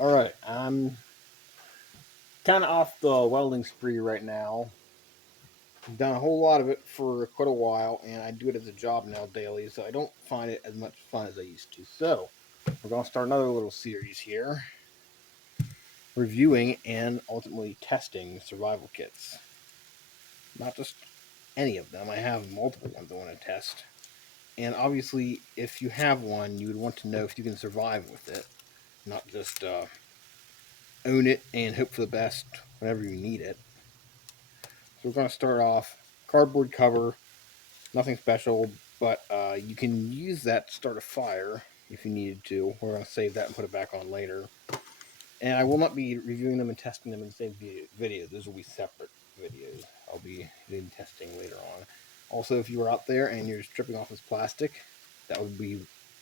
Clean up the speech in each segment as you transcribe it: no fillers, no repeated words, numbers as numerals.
Alright, I'm kind of off the welding spree right now. I've done a whole lot of it for quite a while, and I do it as a job now daily, so I don't find it as much fun as I used to. So, we're going to start another little series here, reviewing and ultimately testing survival kits. Not just any of them, I have multiple ones I want to test. And obviously, if you have one, you would want to know if you can survive with it, not just own it and hope for the best whenever you need it. So we're going to start off cardboard cover, nothing special, but you can use that to start a fire if you needed to. We're going to save that and put it back on later. And I will not be reviewing them and testing them in the same video. Those will be separate videos. I'll be doing testing later on. Also, if you are out there and you're stripping off this plastic, that would be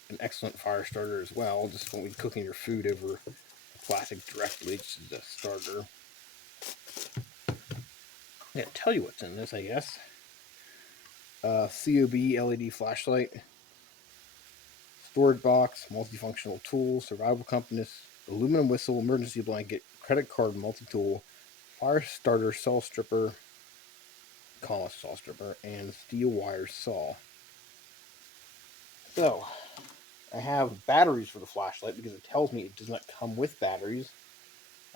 an excellent fire starter as well. Just won't be cooking your food over plastic directly, just as a starter. I gotta tell you what's in this, I guess. COB LED flashlight, storage box, multifunctional tool, survival compass, aluminum whistle, emergency blanket, credit card multi-tool, fire starter saw stripper, call a saw stripper, and steel wire saw. So, I have batteries for the flashlight because it tells me it does not come with batteries.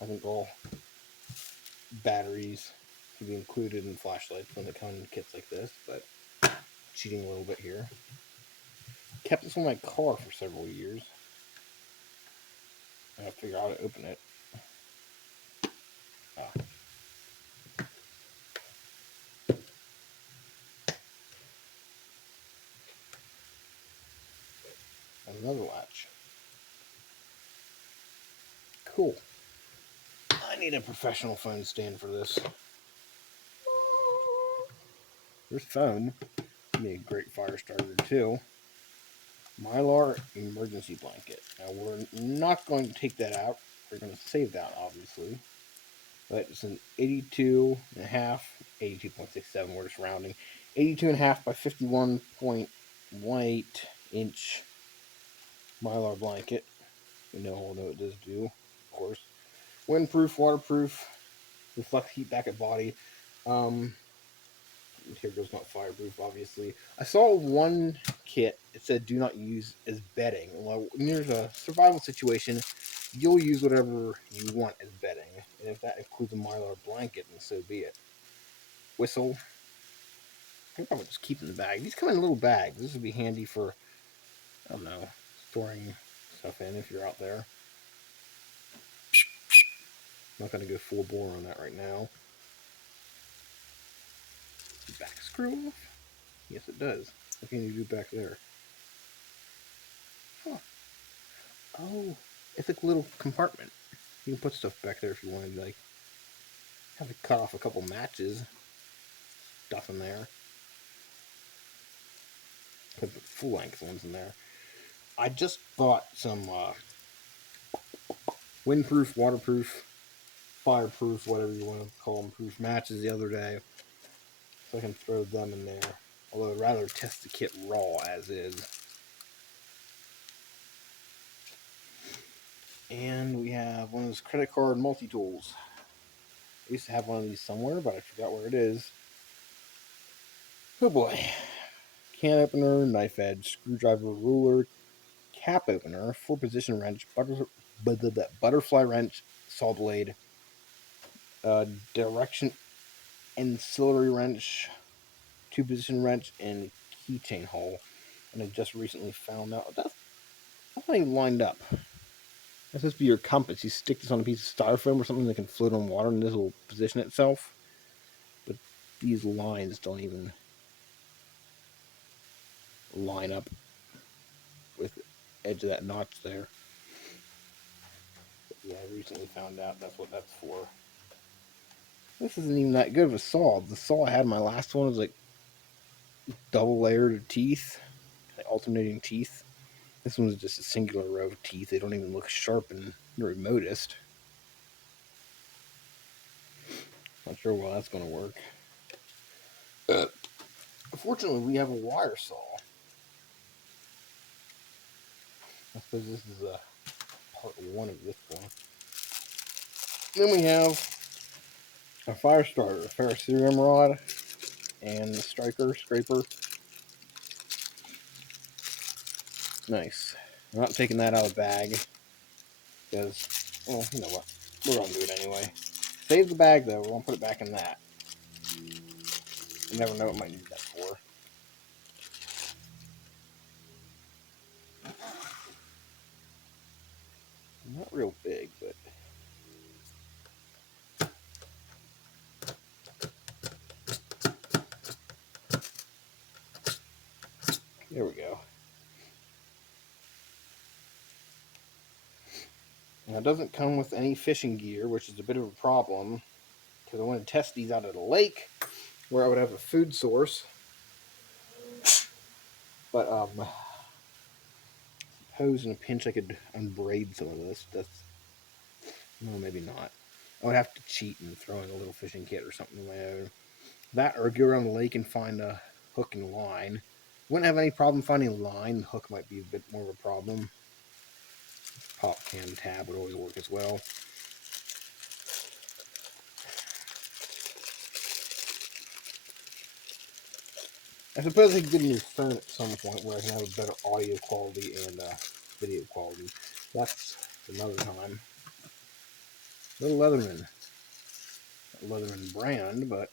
I think all batteries should be included in flashlights when they come in kits like this, but cheating a little bit here. Kept this on my car for several years. I gotta figure out how to open it. Ah. Another latch. Cool. I need a professional phone stand for this. There's phone. Be a great fire starter too. Mylar emergency blanket. Now we're not going to take that out. We're going to save that obviously. But it's an 82 and a half, 82.67, we're just rounding. 82 and a half by 51.18 inch Mylar blanket. We know all know what this do, of course. Windproof, waterproof, reflect heat back at body. Material's not fireproof, obviously. I saw one kit. It said do not use as bedding. Well, when there's a survival situation, you'll use whatever you want as bedding. And if that includes a Mylar blanket, then so be it. Whistle. I think I would just keep in the bag. These come in little bags. This would be handy for, I don't know, storing stuff in if you're out there. I'm not going to go full bore on that right now. Back screw off? Yes, it does. What can you do back there? Huh. Oh, it's like a little compartment. You can put stuff back there if you wanted to, like, have to cut off a couple matches. Stuff in there. Put full-length ones in there. I just bought some windproof, waterproof, fireproof, whatever you want to call them, proof matches the other day. So I can throw them in there. Although I'd rather test the kit raw as is. And we have one of those credit card multi-tools. I used to have one of these somewhere, but I forgot where it is. Oh boy. Can opener, knife edge, screwdriver, ruler, cap opener, 4-position wrench, butterfly wrench, saw blade, direction ancillary wrench, 2-position wrench, and keychain hole. And I just recently found out that's not even lined up. That's supposed to be your compass. You stick this on a piece of styrofoam or something that can float on water, and this will position itself. But these lines don't even line up with the edge of that notch there. But yeah, I recently found out that's what that's for. This isn't even that good of a saw. The saw I had in my last one was like double layered teeth, like alternating teeth. This one's just a singular row of teeth. They don't even look sharp in the remotest. Not sure how that's going to work. Fortunately, we have a wire saw. I suppose this is a part one of this one. Then we have a fire starter, a ferrocerium rod, and the striker, scraper. Nice. I'm not taking that out of the bag because, well, you know what? We're going to do it anyway. Save the bag, though. We're going to put it back in that. You never know what might need that for. Not real big, but... There we go. Now, it doesn't come with any fishing gear, which is a bit of a problem, because I want to test these out at a lake where I would have a food source. But, suppose in a pinch I could unbraid some of this. No, maybe not. I would have to cheat and throw in a little fishing kit or something of my own. That or go around the lake and find a hook and line. Wouldn't have any problem finding a line. The hook might be a bit more of a problem. Pop can tab would always work as well. I suppose I could get a new phone at some point where I can have a better audio quality and video quality. That's another time. Little Leatherman. Leatherman brand, but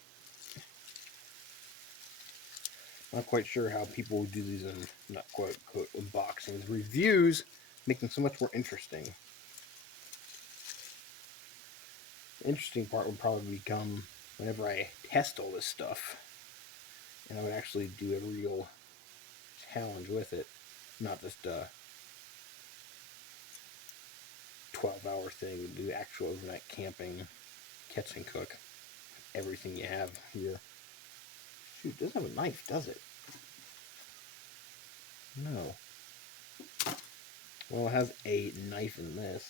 not quite sure how people do these in, not quite quote, unboxings. Reviews make them so much more interesting. The interesting part would probably become whenever I test all this stuff and I would actually do a real challenge with it, not just a 12-hour thing. Do actual overnight camping, catch and cook, everything you have here. Shoot, it doesn't have a knife, does it? No. Well, it has a knife in this.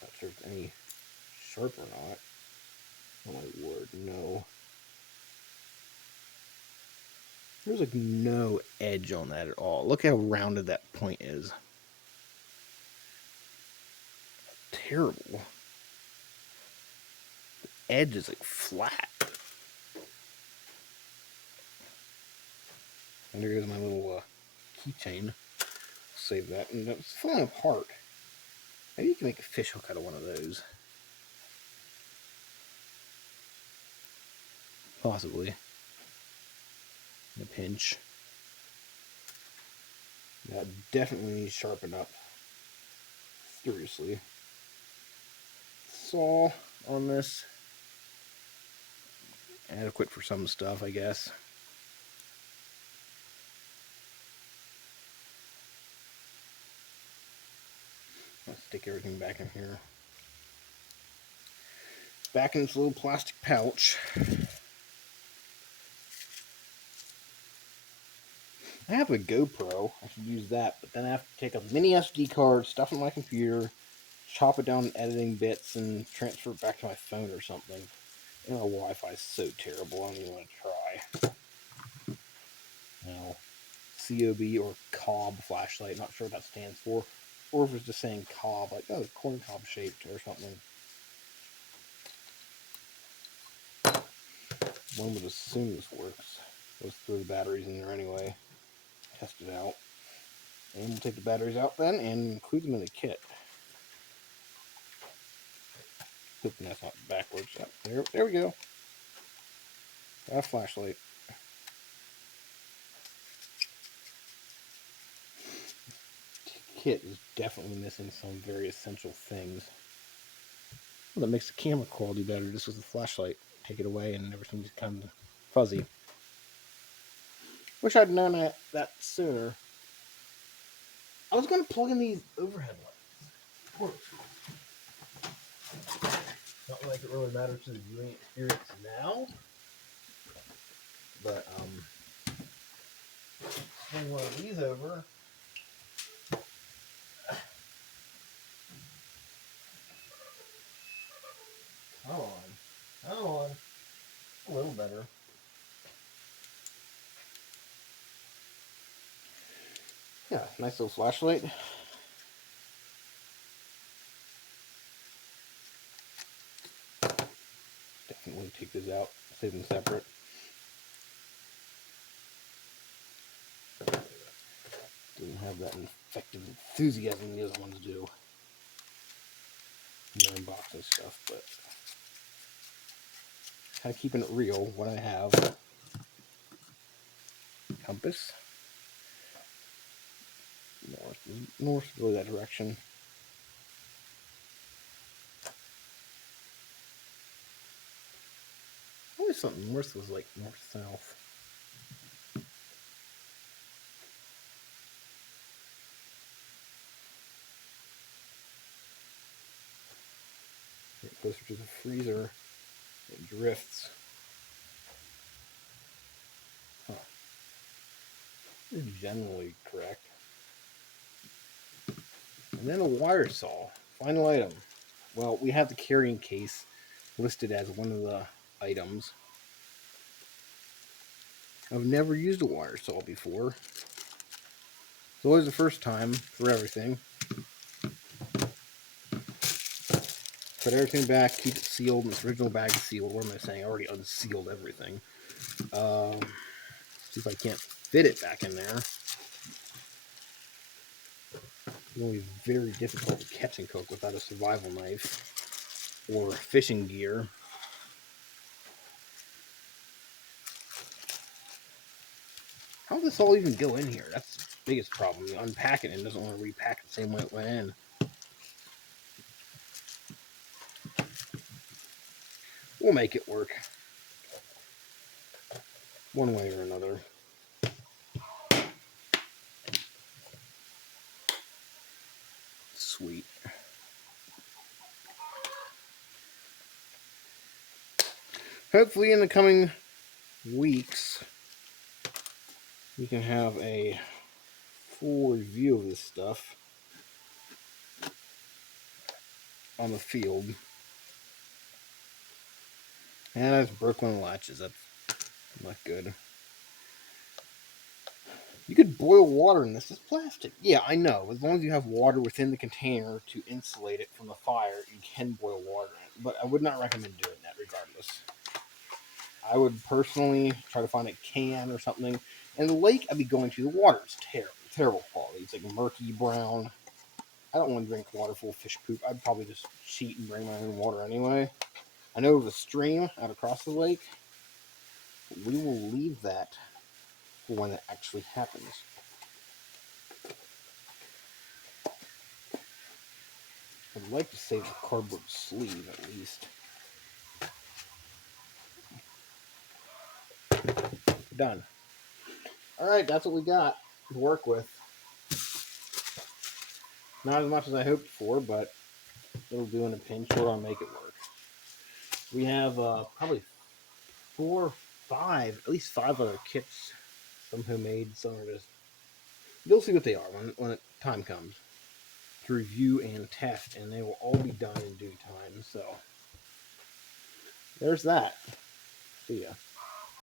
Not sure if it's any sharp or not. Oh my word, no. There's like no edge on that at all. Look how rounded that point is. Terrible. The edge is like flat. And there goes my little keychain. Save that. And it's falling apart. Maybe you can make a fish hook out of one of those. Possibly. In a pinch. That definitely needs sharpened up. Seriously. Saw on this. Adequate for some stuff, I guess. I'll stick everything back in here. Back in this little plastic pouch. I have a GoPro. I should use that, but then I have to take a mini SD card, stuff it in my computer, chop it down in editing bits, and transfer it back to my phone or something. And our Wi-Fi is so terrible, I don't even want to try. No. COB or cob flashlight, not sure what that stands for. Or if it's just saying cob, like, oh, corn cob shaped or something. One would assume this works. Let's throw the batteries in there anyway. Test it out. And we'll take the batteries out then and include them in the kit. Hoping that's not backwards. Oh, there we go. Got a flashlight. Kit is definitely missing some very essential things. Well, that makes the camera quality better just with the flashlight. Take it away and everything's kind of fuzzy. Wish I'd known that sooner. I was going to plug in these overhead lights. Not like it really matters to the viewing experience now. But, swing one of these over. Come on. A little better. Yeah, nice little flashlight. Let me take these out, save them separate. Doesn't have that infected enthusiasm the other ones do. They're unboxing stuff, but kind of keeping it real. What I have: compass, north, really that direction. Always something north was like north south. Get closer to the freezer. It drifts. Huh. This is generally correct. And then a wire saw. Final item. Well, we have the carrying case listed as one of the items. I've never used a wire saw before. It's always the first time for everything. Put everything back, keep it sealed, and its original bag sealed. What am I saying? I already unsealed everything. See if I can't fit it back in there. It's going to be very difficult to catch and cook without a survival knife or fishing gear. How does this all even go in here? That's the biggest problem. You unpack it and it doesn't want to repack it the same way it went in. We'll make it work. One way or another. Sweet. Hopefully in the coming weeks, we can have a full review of this stuff on the field. And I just broke one of the latches. That's not good. You could boil water in this. It's plastic. Yeah, I know. As long as you have water within the container to insulate it from the fire, you can boil water in it. But I would not recommend doing that regardless. I would personally try to find a can or something. And the lake I'd be going to, the water is terrible. Terrible quality. It's like murky brown. I don't want to drink water full of fish poop. I'd probably just cheat and bring my own water anyway. I know of a stream out across the lake. We will leave that for when it actually happens. I'd like to save the cardboard sleeve at least. Done. Alright, that's what we got to work with. Not as much as I hoped for, but it'll do in a pinch or I'll make it work. We have probably 4, 5, at least 5 other kits. Some homemade, some are just... You'll see what they are when the time comes to review and test, and they will all be done in due time. So, there's that. See ya.